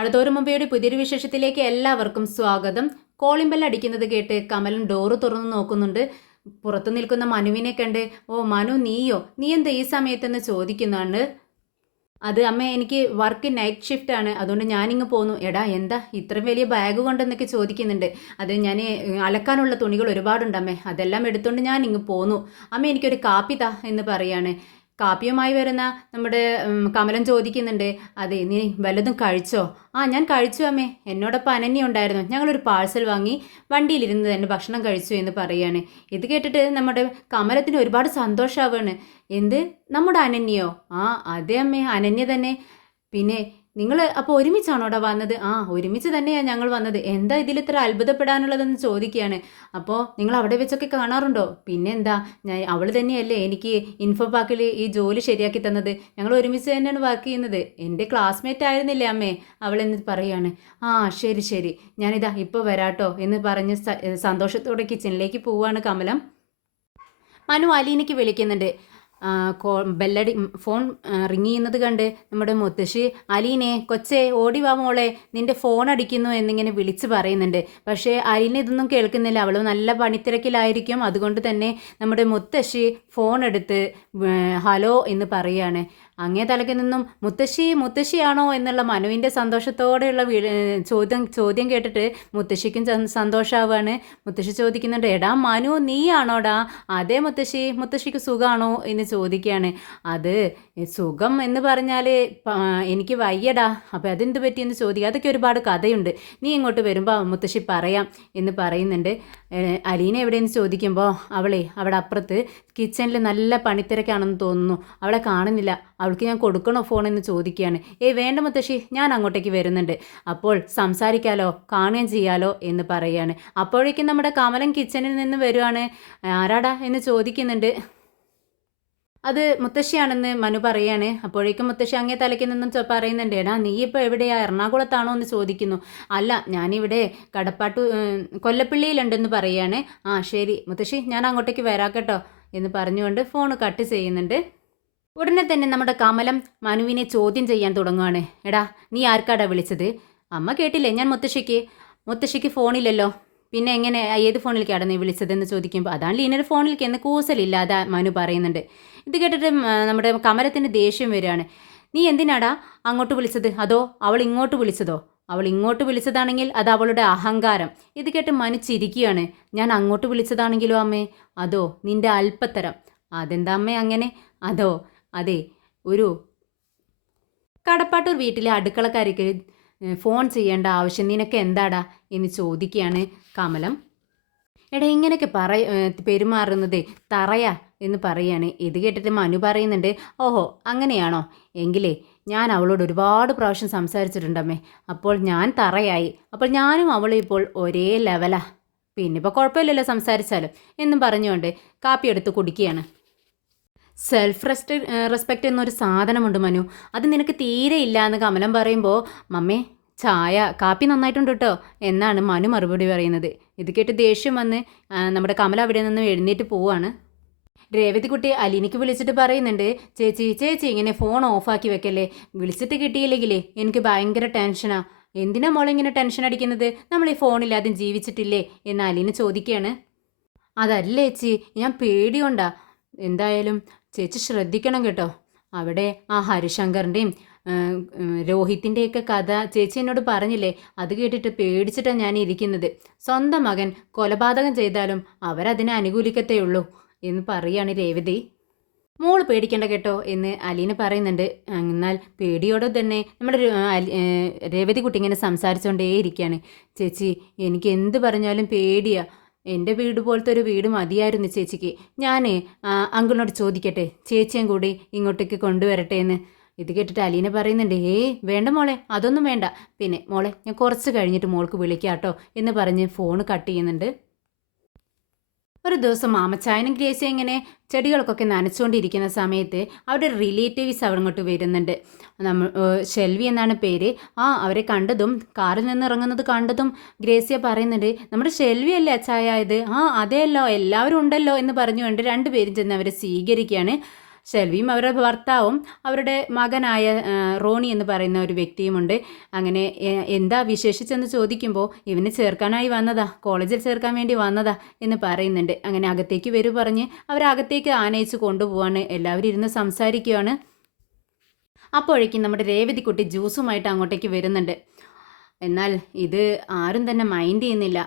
അടുത്തോരു മുമ്പയുടെ പുതിയൊരു വിശേഷത്തിലേക്ക് എല്ലാവർക്കും സ്വാഗതം. കോളിംഗ് ബെൽ അടിക്കുന്നത് കേട്ട് കമലൻ ഡോറ് തുറന്നു നോക്കുന്നുണ്ട്. പുറത്തു നിൽക്കുന്ന മനുവിനെ കണ്ട്, ഓ മനു നീയോ, നീ എന്താ ഈ സമയത്തെന്ന് ചോദിക്കുന്നുണ്ട്. അത് അമ്മ, എനിക്ക് വർക്ക് നൈറ്റ് ഷിഫ്റ്റ് ആണ്, അതുകൊണ്ട് ഞാനിങ്ങ് പോന്നു. എടാ എന്താ ഇത്രയും വലിയ ബാഗ് കൊണ്ടെന്നൊക്കെ ചോദിക്കുന്നുണ്ട്. അത് ഞാൻ അലക്കാനുള്ള തുണികൾ ഒരുപാടുണ്ട് അമ്മേ, അതെല്ലാം എടുത്തുകൊണ്ട് ഞാൻ ഇങ്ങ് പോന്നു. അമ്മ എനിക്കൊരു കാപ്പി താ എന്ന് പറയാണ്. കാപ്പിയുമായി വരുന്ന നമ്മുടെ കമലൻ ചോദിക്കുന്നുണ്ട്, അതെ നീ വല്ലതും കഴിച്ചോ? ആ ഞാൻ കഴിച്ചു അമ്മേ, എന്നോടൊപ്പം അനന്യ ഉണ്ടായിരുന്നു, ഞങ്ങളൊരു പാഴ്സൽ വാങ്ങി വണ്ടിയിലിരുന്ന് തന്നെ ഭക്ഷണം കഴിച്ചു എന്ന് പറയാണ്. ഇത് കേട്ടിട്ട് നമ്മുടെ കമലത്തിന് ഒരുപാട് സന്തോഷമാവാണ്. എന്ത്, നമ്മുടെ അനന്യയോ? ആ അതെ അമ്മേ, അനന്യ തന്നെ. പിന്നെ നിങ്ങൾ അപ്പോൾ ഒരുമിച്ചാണോടാ വന്നത്? ആ ഒരുമിച്ച് തന്നെയാണ് ഞങ്ങൾ വന്നത്. എന്താ ഇതിൽ ഇത്ര അത്ഭുതപ്പെടാനുള്ളതെന്ന് ചോദിക്കുകയാണ്. അപ്പോൾ നിങ്ങൾ അവിടെ വെച്ചൊക്കെ കാണാറുണ്ടോ? പിന്നെ എന്താ, ഞാൻ അവൾ തന്നെയല്ലേ എനിക്ക് ഇൻഫോ പാർക്കിൽ ഈ ജോലി ശരിയാക്കി തന്നത്. ഞങ്ങൾ ഒരുമിച്ച് തന്നെയാണ് വർക്ക് ചെയ്യുന്നത്. എൻ്റെ ക്ലാസ്മേറ്റ് ആയിരുന്നില്ലേ അമ്മേ അവളെന്ന് പറയാണ്. ആ ശരി ശരി, ഞാനിതാ ഇപ്പോൾ വരാട്ടോ എന്ന് പറഞ്ഞ് സന്തോഷത്തോടെ കിച്ചണിലേക്ക് പോവുകയാണ് കമലം. മനു അലീനയ്ക്ക് വിളിക്കുന്നുണ്ട്. ബെല്ലടി ഫോൺ റിങ് ചെയ്യുന്നത് കണ്ട് നമ്മുടെ മുത്തശ്ശി, അലീനെ കൊച്ചേ ഓടി വാ മോളെ, നിന്റെ ഫോൺ അടിക്കുന്നു എന്നിങ്ങനെ വിളിച്ച് പറയുന്നുണ്ട്. പക്ഷേ അലീന ഇതൊന്നും കേൾക്കുന്നില്ല, അവൾ നല്ല പണിത്തിരക്കിലായിരിക്കും. അതുകൊണ്ട് തന്നെ നമ്മുടെ മുത്തശ്ശി ഫോൺ എടുത്ത് ഹലോ എന്ന് പറയാണ്. അങ്ങേ തലയ്ക്ക് നിന്നും മുത്തശ്ശി മുത്തശ്ശിയാണോ എന്നുള്ള മനുവിൻ്റെ സന്തോഷത്തോടെയുള്ള ചോദ്യം കേട്ടിട്ട് മുത്തശ്ശിക്കും സന്തോഷമാവാണ്. മുത്തശ്ശി ചോദിക്കുന്നുണ്ട്, എടാ മനു നീയാണോടാ? അതേ മുത്തശ്ശി, മുത്തശ്ശിക്ക് സുഖമാണോ എന്ന് ചോദിക്കുകയാണ്. അത് സുഖം എന്ന് പറഞ്ഞാൽ എനിക്ക് വയ്യടാ. അപ്പോൾ അതെന്ത് പറ്റിയെന്ന് ചോദിക്കുക, അതൊക്കെ ഒരുപാട് കഥയുണ്ട്, നീ ഇങ്ങോട്ട് വരുമ്പോൾ മുത്തശ്ശി പറയാം എന്ന് പറയുന്നുണ്ട്. അലീന എവിടെയെന്ന് ചോദിക്കുമ്പോൾ അവിടെ അപ്പുറത്ത് കിച്ചണിൽ നല്ല പണിത്തിരക്കാണെന്ന് തോന്നുന്നു, അവളെ കാണുന്നില്ല, അവൾക്ക് ഞാൻ കൊടുക്കണോ ഫോണെന്ന് ചോദിക്കുകയാണ്. ഏയ് വേണ്ട മുത്തശ്ശി, ഞാൻ അങ്ങോട്ടേക്ക് വരുന്നുണ്ട്, അപ്പോൾ സംസാരിക്കാലോ കാണുകയും ചെയ്യാലോ എന്ന് പറയുകയാണ്. അപ്പോഴേക്കും നമ്മുടെ കമലൻ കിച്ചണിൽ നിന്ന് വരുവാണ്. ആരാടാ എന്ന് ചോദിക്കുന്നുണ്ട്. അത് മുത്തശ്ശിയാണെന്ന് മനു പറയാണ്. അപ്പോഴേക്കും മുത്തശ്ശി അങ്ങേ തലയ്ക്ക് നിന്നും പറയുന്നുണ്ട്, എടാ നീ ഇപ്പോൾ എവിടെയാ, എറണാകുളത്താണോ എന്ന് ചോദിക്കുന്നു. അല്ല, ഞാനിവിടെ കടപ്പാട്ടു കൊല്ലപ്പള്ളിയിലുണ്ടെന്ന് പറയാണ്. ആ ശരി മുത്തശ്ശി, ഞാൻ അങ്ങോട്ടേക്ക് വരാക്കട്ടോ എന്ന് പറഞ്ഞുകൊണ്ട് ഫോൺ കട്ട് ചെയ്യുന്നുണ്ട്. ഉടനെ തന്നെ നമ്മുടെ കമലം മനുവിനെ ചോദ്യം ചെയ്യാൻ തുടങ്ങുകയാണ്. എടാ നീ ആർക്കാടാ വിളിച്ചത്? അമ്മ കേട്ടില്ലേ, ഞാൻ മുത്തശ്ശിക്ക് ഫോണില്ലല്ലോ, പിന്നെ എങ്ങനെ ഏത് ഫോണിലേക്കാണ് നീ വിളിച്ചതെന്ന് ചോദിക്കുമ്പോൾ അതാണ് ലീനയുടെ ഫോണിലേക്ക് എന്ന് കൂസലില്ലാതെ മനു പറയുന്നുണ്ട്. ഇത് കേട്ടിട്ട് നമ്മുടെ കമലത്തിന് ദേഷ്യം വരികയാണ്. നീ എന്തിനാടാ അങ്ങോട്ട് വിളിച്ചത്, അതോ അവൾ ഇങ്ങോട്ട് വിളിച്ചതോ? അവൾ ഇങ്ങോട്ട് വിളിച്ചതാണെങ്കിൽ അത് അവളുടെ അഹങ്കാരം. ഇത് കേട്ട് മനു ചിരിക്കുകയാണ്. ഞാൻ അങ്ങോട്ട് വിളിച്ചതാണെങ്കിലോ അമ്മേ, അതോ നിന്റെ അല്പത്തരം. അതെന്താ അമ്മേ അങ്ങനെ? അതോ അതെ, ഒരു കടപ്പാട്ടൂർ വീട്ടിലെ അടുക്കളക്കാരിക്ക് ഫോൺ ചെയ്യേണ്ട ആവശ്യം നിനക്ക് എന്താടാ എന്ന് ചോദിക്കുകയാണ് കമലം. എടാ ഇങ്ങനെയൊക്കെ പെരുമാറുന്നത് തറയാ എന്ന് പറയാണ്. ഇത് കേട്ടിട്ട് മനു പറയുന്നുണ്ട്, ഓഹോ അങ്ങനെയാണോ, എങ്കിലേ ഞാൻ അവളോട് ഒരുപാട് പ്രാവശ്യം സംസാരിച്ചിട്ടുണ്ടമ്മേ, അപ്പോൾ ഞാൻ തറയായി, അപ്പോൾ ഞാനും അവളും ഇപ്പോൾ ഒരേ ലെവലാ, പിന്നെ ഇപ്പോൾ കുഴപ്പമില്ലല്ലോ സംസാരിച്ചാലും എന്നും പറഞ്ഞുകൊണ്ട് കാപ്പി എടുത്ത് കുടിക്കുകയാണ്. സെൽഫ് റെസ്പെക്റ്റ് എന്നൊരു സാധനമുണ്ട് മനു, അത് നിനക്ക് തീരെ ഇല്ല എന്ന് കമലം പറയുമ്പോൾ, മമ്മേ കാപ്പി നന്നായിട്ടുണ്ട് കേട്ടോ എന്നാണ് മനു മറുപടി പറയുന്നത്. ഇത് കേട്ട് ദേഷ്യം വന്ന് നമ്മുടെ കമല അവിടെ നിന്ന് എഴുന്നേറ്റ് പോവാണ്. രേവതിക്കുട്ടി അലീനയ്ക്ക് വിളിച്ചിട്ട് പറയുന്നുണ്ട്, ചേച്ചി ഇങ്ങനെ ഫോൺ ഓഫാക്കി വെക്കല്ലേ, വിളിച്ചിട്ട് കിട്ടിയില്ലെങ്കിലേ എനിക്ക് ഭയങ്കര ടെൻഷനാ. എന്തിനാ മോളെ ഇങ്ങനെ ടെൻഷൻ അടിക്കുന്നത്, നമ്മൾ ഈ ഫോണില്ലാതെ ജീവിച്ചിട്ടില്ലേ എന്ന് അലീന ചോദിക്കുകയാണ്. അതല്ലേ ചേച്ചി, ഞാൻ പേടിയുണ്ടാ. എന്തായാലും ചേച്ചി ശ്രദ്ധിക്കണം കേട്ടോ. അവിടെ ആ ഹരിശങ്കറിൻ്റെയും രോഹിത്തിൻ്റെയൊക്കെ കഥ ചേച്ചി എന്നോട് പറഞ്ഞില്ലേ, അത് കേട്ടിട്ട് പേടിച്ചിട്ടാണ് ഞാൻ ഇരിക്കുന്നത്. സ്വന്തം മകൻ കൊലപാതകം ചെയ്താലും അവരതിനെ അനുകൂലിക്കത്തേ ഉള്ളൂ എന്ന് പറയാണ് രേവതി. മോള് പേടിക്കേണ്ട കേട്ടോ എന്ന് അലീന പറയുന്നുണ്ട്. എന്നാൽ പേടിയോടെ തന്നെ നമ്മുടെ രേവതി കുട്ടി ഇങ്ങനെ സംസാരിച്ചുകൊണ്ടേയിരിക്കുകയാണ്. ചേച്ചി എനിക്ക് എന്ത് പറഞ്ഞാലും പേടിയാ, എൻ്റെ വീട് പോലത്തെ ഒരു വീട് മതിയായിരുന്നു ചേച്ചിക്ക്. ഞാൻ അങ്കിളിനോട് ചോദിക്കട്ടെ, ചേച്ചിയും കൂടി ഇങ്ങോട്ടേക്ക് കൊണ്ടുവരട്ടെ എന്ന്. ഇത് കേട്ടിട്ട് അലീന പറയുന്നുണ്ട്, വേണ്ട മോളെ, അതൊന്നും വേണ്ട, പിന്നെ മോളെ ഞാൻ കുറച്ച് കഴിഞ്ഞിട്ട് മോൾക്ക് വിളിക്കാം കേട്ടോ എന്ന് പറഞ്ഞ് ഫോൺ കട്ട് ചെയ്യുന്നുണ്ട്. ഒരു ദിവസം മാമച്ചായനും ഗ്രേസിയും ഇങ്ങനെ ചെടികൾക്കൊക്കെ നനച്ചുകൊണ്ടിരിക്കുന്ന സമയത്ത് അവരുടെ റിലേറ്റീവ്സ് അങ്ങോട്ട് വരുന്നുണ്ട്. ഷെൽവി എന്നാണ് പേര്. അവരെ കണ്ടതും കാറിൽ നിന്ന് ഇറങ്ങുന്നത് കണ്ടതും ഗ്രേസിയ പറയുന്നുണ്ട്, നമ്മുടെ ഷെൽവി അല്ലേ അച്ചായ ഇത്? അതെയല്ലോ, എല്ലാവരും ഉണ്ടല്ലോ എന്ന് പറഞ്ഞുകൊണ്ട് രണ്ടുപേരും ചെന്ന് അവരെ സ്വീകരിക്കുകയാണ്. ഷെൽവിയും അവരുടെ ഭർത്താവും അവരുടെ മകനായ റോണി എന്ന് പറയുന്ന ഒരു വ്യക്തിയുമുണ്ട്. അങ്ങനെ എന്താ വിശേഷിച്ചെന്ന് ചോദിക്കുമ്പോൾ ഇവനെ ചേർക്കാനായി വന്നതാ, കോളേജിൽ ചേർക്കാൻ വേണ്ടി വന്നതാ എന്ന് പറയുന്നുണ്ട്. അങ്ങനെ അകത്തേക്ക് വരൂ പറഞ്ഞ് അവരകത്തേക്ക് ആനയിച്ച് കൊണ്ടുപോവാണ്. എല്ലാവരും ഇരുന്ന് സംസാരിക്കുകയാണ്. അപ്പോഴേക്കും നമ്മുടെ രേവതിക്കുട്ടി ജ്യൂസുമായിട്ട് അങ്ങോട്ടേക്ക് വരുന്നുണ്ട്. എന്നാൽ ഇത് ആരും തന്നെ മൈൻഡ് ചെയ്യുന്നില്ല.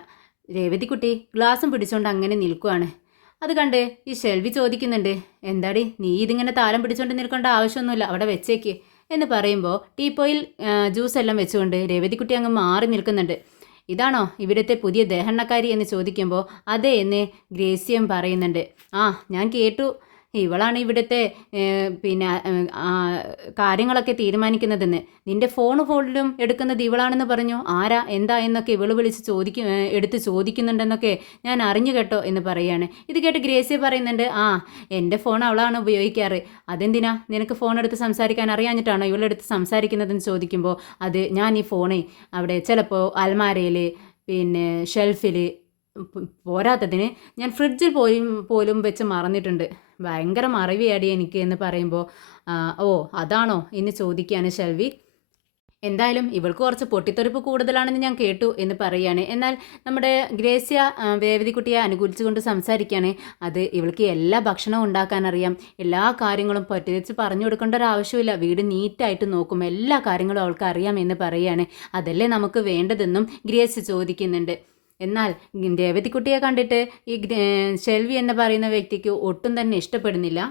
രേവതിക്കുട്ടി ഗ്ലാസും പിടിച്ചുകൊണ്ട് അങ്ങനെ നിൽക്കുവാണ്. അത് കണ്ട് ഈ ഷെൽവി ചോദിക്കുന്നുണ്ട്, എന്താടി നീ ഇതിങ്ങനെ താരം പിടിച്ചുകൊണ്ട് നിൽക്കേണ്ട ആവശ്യമൊന്നുമില്ല, അവിടെ വെച്ചേക്ക് എന്ന് പറയുമ്പോൾ ടീപ്പോയിൽ ജ്യൂസ് എല്ലാം വെച്ചുകൊണ്ട് രേവതിക്കുട്ടി അങ്ങ് മാറി നിൽക്കുന്നുണ്ട്. ഇതാണോ ഇവിടുത്തെ പുതിയ ദഹനക്കാരി എന്ന് ചോദിക്കുമ്പോൾ അതെ എന്ന് ഗ്രേസിയം പറയുന്നുണ്ട്. ആ ഞാൻ കേട്ടു, ഇവളാണ് ഇവിടുത്തെ പിന്നെ കാര്യങ്ങളൊക്കെ തീരുമാനിക്കുന്നതെന്ന്. നിന്റെ ഫോൺ പോലും എടുക്കുന്നത് ഇവളാണെന്ന് പറഞ്ഞു. ആരാ എന്താ എന്നൊക്കെ ഇവള് വിളിച്ച് എടുത്ത് ചോദിക്കുന്നുണ്ടെന്നൊക്കെ ഞാൻ അറിഞ്ഞു കേട്ടോ എന്ന് പറയുകയാണ്. ഇത് കേട്ട് ഗ്രേസിയ പറയുന്നുണ്ട്, ആ എൻ്റെ ഫോൺ അവളാണ് ഉപയോഗിക്കാറ്. അതെന്തിനാ നിനക്ക് ഫോൺ എടുത്ത് സംസാരിക്കാൻ അറിയാഞ്ഞിട്ടാണോ ഇവളെടുത്ത് സംസാരിക്കുന്നതെന്ന് ചോദിക്കുമ്പോൾ അത് ഞാൻ ഈ ഫോണേ അവിടെ ചിലപ്പോൾ അൽമാരയിൽ പിന്നെ ഷെൽഫിൽ പോരാത്തതിന് ഞാൻ ഫ്രിഡ്ജിൽ പോലും വെച്ച് മറന്നിട്ടുണ്ട്. ഭയങ്കര മറവിയാടി എനിക്ക് എന്ന് പറയുമ്പോൾ ഓ അതാണോ എന്ന് ചോദിക്കുകയാണ് ഷെൽവി. എന്തായാലും ഇവൾക്ക് കുറച്ച് പൊട്ടിത്തെറിപ്പ് കൂടുതലാണെന്ന് ഞാൻ കേട്ടു എന്ന് പറയുകയാണ്. എന്നാൽ നമ്മുടെ ഗ്രേസ്യ രേവതിക്കുട്ടിയെ അനുകൂലിച്ചുകൊണ്ട് സംസാരിക്കുകയാണ്. അത് ഇവൾക്ക് എല്ലാ ഭക്ഷണവും ഉണ്ടാക്കാൻ അറിയാം, എല്ലാ കാര്യങ്ങളും പറ്റിച്ച് പറഞ്ഞു കൊടുക്കേണ്ട ഒരു ആവശ്യമില്ല, വീട് നീറ്റായിട്ട് നോക്കും, എല്ലാ കാര്യങ്ങളും അവൾക്ക് അറിയാം എന്ന് പറയുകയാണ്. അതല്ലേ നമുക്ക് വേണ്ടതെന്നും ഗ്രേസ്യ ചോദിക്കുന്നുണ്ട്. എന്നാൽ രേവതിക്കുട്ടിയെ കണ്ടിട്ട് ഈ ഷെൽവി എന്ന് പറയുന്ന വ്യക്തിക്ക് ഒട്ടും തന്നെ ഇഷ്ടപ്പെടുന്നില്ല.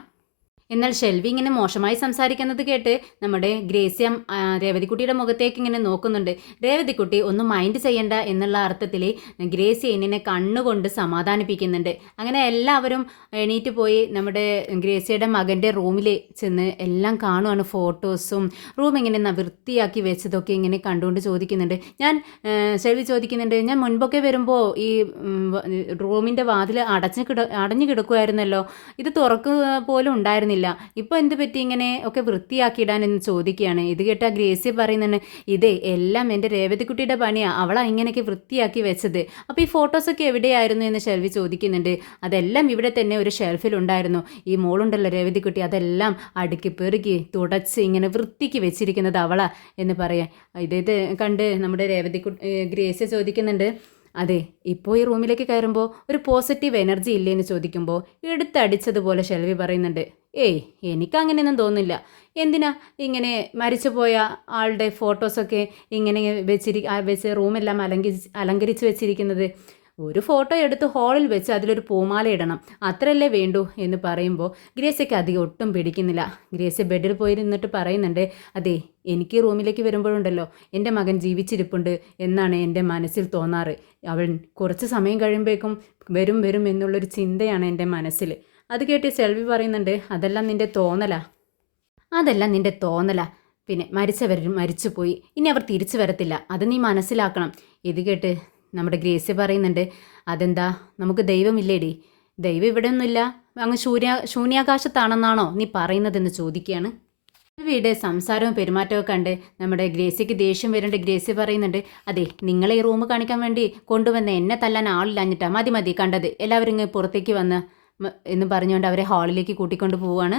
എന്നാൽ ഷെൽവി ഇങ്ങനെ മോശമായി സംസാരിക്കുന്നത് കേട്ട് നമ്മുടെ ഗ്രേസ്യം രേവതിക്കുട്ടിയുടെ മുഖത്തേക്ക് ഇങ്ങനെ നോക്കുന്നുണ്ട്. രേവതിക്കുട്ടി ഒന്നും മൈൻഡ് ചെയ്യണ്ട എന്നുള്ള അർത്ഥത്തിൽ ഗ്രേസി എന്നിനെ കണ്ണുകൊണ്ട് സമാധാനിപ്പിക്കുന്നുണ്ട്. അങ്ങനെ എല്ലാവരും എണീറ്റ് പോയി നമ്മുടെ ഗ്രേസിയുടെ മകൻ്റെ റൂമിൽ ചെന്ന് എല്ലാം കാണുവാണ്. ഫോട്ടോസും റൂം ഇങ്ങനെ വൃത്തിയാക്കി വെച്ചതൊക്കെ ഇങ്ങനെ കണ്ടുകൊണ്ട് ചോദിക്കുന്നുണ്ട്. ഷെൽവി ചോദിക്കുന്നുണ്ട്, ഞാൻ മുൻപൊക്കെ വരുമ്പോൾ ഈ റൂമിൻ്റെ വാതിൽ അടഞ്ഞു കിടക്കുമായിരുന്നല്ലോ, ഇത് തുറക്കുക പോലും ഉണ്ടായിരുന്നില്ല, ഇപ്പോൾ എന്ത് പറ്റി ഇങ്ങനെ ഒക്കെ വൃത്തിയാക്കിയിടാൻ എന്ന് ചോദിക്കുകയാണ്. ഇത് കേട്ട ഗ്രേസി പറയുന്നുണ്ട്, ഇതേ എല്ലാം എൻ്റെ രേവതിക്കുട്ടിയുടെ പണിയാണ്, അവളാണ് ഇങ്ങനെയൊക്കെ വൃത്തിയാക്കി വെച്ചത്. അപ്പോൾ ഈ ഫോട്ടോസൊക്കെ എവിടെയായിരുന്നു എന്ന് ഷെൽവി ചോദിക്കുന്നുണ്ട്. അതെല്ലാം ഇവിടെ തന്നെ ഒരു ഷെൽഫിലുണ്ടായിരുന്നു. ഈ മോളുണ്ടല്ലോ രേവതിക്കുട്ടി, അതെല്ലാം അടുക്കി പെറുക്കി തുടച്ച് ഇങ്ങനെ വൃത്തിക്ക് വെച്ചിരിക്കുന്നത് അവളാ എന്ന് പറയാം. ഇത് കണ്ട് നമ്മുടെ ഗ്രേസി ചോദിക്കുന്നുണ്ട്, അതെ ഇപ്പോൾ ഈ റൂമിലേക്ക് കയറുമ്പോൾ ഒരു പോസിറ്റീവ് എനർജി ഇല്ലേന്ന് ചോദിക്കുമ്പോൾ എടുത്തടിച്ചതുപോലെ ഷെൽവി പറയുന്നുണ്ട്, ഏയ് എനിക്കങ്ങനെയൊന്നും തോന്നില്ല. എന്തിനാ ഇങ്ങനെ മരിച്ചുപോയ ആളുടെ ഫോട്ടോസൊക്കെ ഇങ്ങനെ വെച്ച് റൂമെല്ലാം അലങ്കരിച്ച് വെച്ചിരിക്കുന്നത്? ഒരു ഫോട്ടോ എടുത്ത് ഹാളിൽ വെച്ച് അതിലൊരു പൂമാല ഇടണം, അത്രയല്ലേ വേണ്ടൂ എന്ന് പറയുമ്പോൾ ഗ്രേസിക്ക് അധികം ഒട്ടും പിടിക്കുന്നില്ല. ഗ്രേസി ബെഡിൽ പോയിരുന്നിട്ട് പറയുന്നുണ്ട്, അതെ എനിക്ക് റൂമിലേക്ക് വരുമ്പോഴുണ്ടല്ലോ എൻ്റെ മകൻ ജീവിച്ചിരിപ്പുണ്ട് എന്നാണ് എൻ്റെ മനസ്സിൽ തോന്നാറ്. അവൻ കുറച്ച് സമയം കഴിയുമ്പോഴേക്കും വരും എന്നുള്ളൊരു ചിന്തയാണ് എൻ്റെ മനസ്സിൽ. അത് കേട്ട് ഷെൽവി പറയുന്നുണ്ട്, അതെല്ലാം നിൻ്റെ തോന്നലാ, പിന്നെ മരിച്ചവരും മരിച്ചുപോയി, ഇനി അവർ തിരിച്ചു വരത്തില്ല, അത് നീ മനസ്സിലാക്കണം. ഇത് കേട്ട് നമ്മുടെ ഗ്രേസി പറയുന്നുണ്ട്, അതെന്താ നമുക്ക് ദൈവമില്ലേടി? ദൈവം ഇവിടെ ഒന്നുമില്ല, അങ്ങ് ശൂന്യാകാശത്താണെന്നാണോ നീ പറയുന്നതെന്ന് ചോദിക്കുകയാണ്. ഷെൽവിയുടെ സംസാരവും പെരുമാറ്റവും കണ്ട് നമ്മുടെ ഗ്രേസിക്ക് ദേഷ്യം വരുന്നുണ്ട്. ഗ്രേസി പറയുന്നുണ്ട്, അതെ നിങ്ങളെ ഈ റൂം കാണിക്കാൻ വേണ്ടി കൊണ്ടുവന്ന എന്നെ തല്ലാൻ ആളില്ലാഞ്ഞിട്ടാ, മതി കണ്ടത്, എല്ലാവരും ഇങ്ങ് പുറത്തേക്ക് വന്ന് എന്ന് പറഞ്ഞുകൊണ്ട് അവരെ ഹാളിലേക്ക് കൂട്ടിക്കൊണ്ട് പോവുകയാണ്.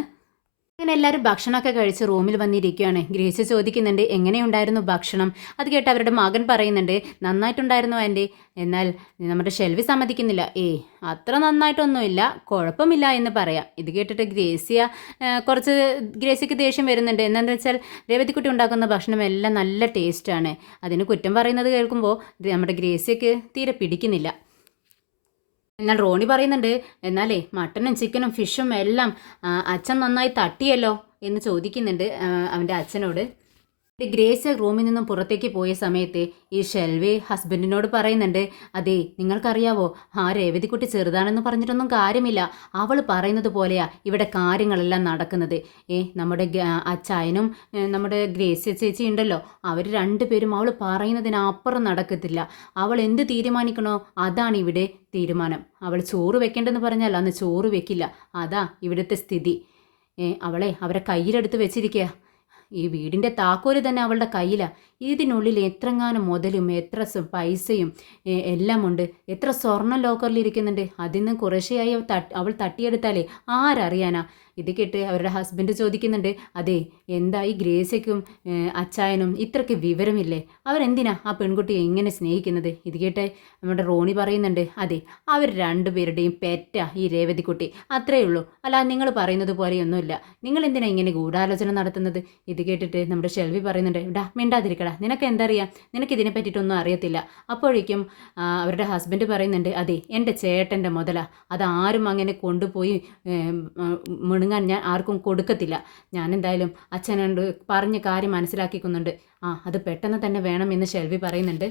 അങ്ങനെ എല്ലാവരും ഭക്ഷണമൊക്കെ കഴിച്ച് റൂമിൽ വന്നിരിക്കുകയാണ്. ഗ്രേസി ചോദിക്കുന്നുണ്ട്, എങ്ങനെയുണ്ടായിരുന്നു ഭക്ഷണം? അത് കേട്ട് അവരുടെ മകൻ പറയുന്നുണ്ട്, നന്നായിട്ടുണ്ടായിരുന്നു ആൻറ്റി. എന്നാൽ നമ്മുടെ ഷെൽവി സമ്മതിക്കുന്നില്ല, അത്ര നന്നായിട്ടൊന്നുമില്ല, കുഴപ്പമില്ല എന്ന് പറയാം. ഇത് കേട്ടിട്ട് ഗ്രേസിക്ക് ദേഷ്യം വരുന്നുണ്ട്. എന്താണെന്ന് വെച്ചാൽ രേവതിക്കുട്ടി ഉണ്ടാക്കുന്ന ഭക്ഷണം എല്ലാം നല്ല ടേസ്റ്റാണ്, അതിന് കുറ്റം പറയുന്നത് കേൾക്കുമ്പോൾ നമ്മുടെ ഗ്രേസിക്ക് തീരെ പിടിക്കുന്നില്ല. എന്നാൽ റോണി പറയുന്നുണ്ട്, എന്നാലേ മട്ടനും ചിക്കനും ഫിഷും എല്ലാം അച്ഛൻ നന്നായി തട്ടിയല്ലോ എന്ന് ചോദിക്കുന്നുണ്ട് അവൻ്റെ അച്ഛനോട്. ഗ്രേസ് റൂമിൽ നിന്നും പുറത്തേക്ക് പോയ സമയത്ത് ഈ ഷെൽവി ഹസ്ബൻഡിനോട് പറയുന്നുണ്ട്, അതെ നിങ്ങൾക്കറിയാവോ, രേവതിക്കുട്ടി ചെറുതാണെന്ന് പറഞ്ഞിട്ടൊന്നും കാര്യമില്ല, അവൾ പറയുന്നത് പോലെയാ ഇവിടെ കാര്യങ്ങളെല്ലാം നടക്കുന്നത്. നമ്മുടെ അച്ചായനും നമ്മുടെ ഗ്രേസ് ചേച്ചി ഉണ്ടല്ലോ, അവർ രണ്ടുപേരും അവൾ പറയുന്നതിനപ്പുറം നടക്കത്തില്ല. അവൾ എന്ത് തീരുമാനിക്കണോ അതാണ് ഇവിടെ തീരുമാനം. അവൾ ചോറ് വെക്കേണ്ടെന്ന് പറഞ്ഞാൽ അന്ന് ചോറ് വെക്കില്ല, അതാ ഇവിടുത്തെ സ്ഥിതി. അവരെ കയ്യിലെടുത്ത് വെച്ചിരിക്കുക. ഈ വീടിൻ്റെ താക്കോല് തന്നെ അവളുടെ കയ്യിലാണ്. ഇതിനുള്ളിൽ എത്രങ്ങാനും മുതലും എത്ര പൈസയും എല്ലാം ഉണ്ട്. എത്ര സ്വർണ്ണ ലോക്കറിൽ ഇരിക്കുന്നുണ്ട്. അതിൽ നിന്ന് കുറേശ്ശെയായി അവൾ തട്ടിയെടുത്താലേ ആരറിയാനാ. ഇത് കേട്ട് അവരുടെ ഹസ്ബൻഡ് ചോദിക്കുന്നുണ്ട്, അതെ എന്തായി ഗ്രേസയ്ക്കും അച്ചായനും ഇത്രയ്ക്ക് വിവരമില്ലേ? അവരെന്തിനാ ആ പെൺകുട്ടിയെ എങ്ങനെ സ്നേഹിക്കുന്നത്? ഇത് കേട്ട് നമ്മുടെ റോണി പറയുന്നുണ്ട്, അതെ അവർ രണ്ടുപേരുടെയും പെറ്റ ഈ രേവതിക്കുട്ടി, അത്രയേ ഉള്ളൂ. അല്ല നിങ്ങൾ പറയുന്നത് പോലെയൊന്നുമില്ല. നിങ്ങൾ എന്തിനാ ഇങ്ങനെ ഗൂഢാലോചന നടത്തുന്നത്? ഇത് കേട്ടിട്ട് നമ്മുടെ ഷെൽവി പറയുന്നുണ്ട്, ഡാ മിണ്ടാതിരിക്കടാ, നിനക്ക് എന്തറിയാം? നിനക്ക് ഇതിനെ പറ്റിയിട്ടൊന്നും അറിയത്തില്ല. അപ്പോഴേക്കും അവരുടെ ഹസ്ബൻഡ് പറയുന്നുണ്ട്, അതെ എൻ്റെ ചേട്ടൻ്റെ മുതലാ, അതാരും അങ്ങനെ കൊണ്ടുപോയി മുണുങ്ങാൻ ഞാൻ ആർക്കും കൊടുക്കത്തില്ല. ഞാൻ എന്തായാലും അച്ഛനോട് പറഞ്ഞ് കാര്യം മനസ്സിലാക്കിക്കുന്നുണ്ട്. അത് പെട്ടെന്ന് തന്നെ വേണമെന്ന് ഷെൽവി പറയുന്നുണ്ട്.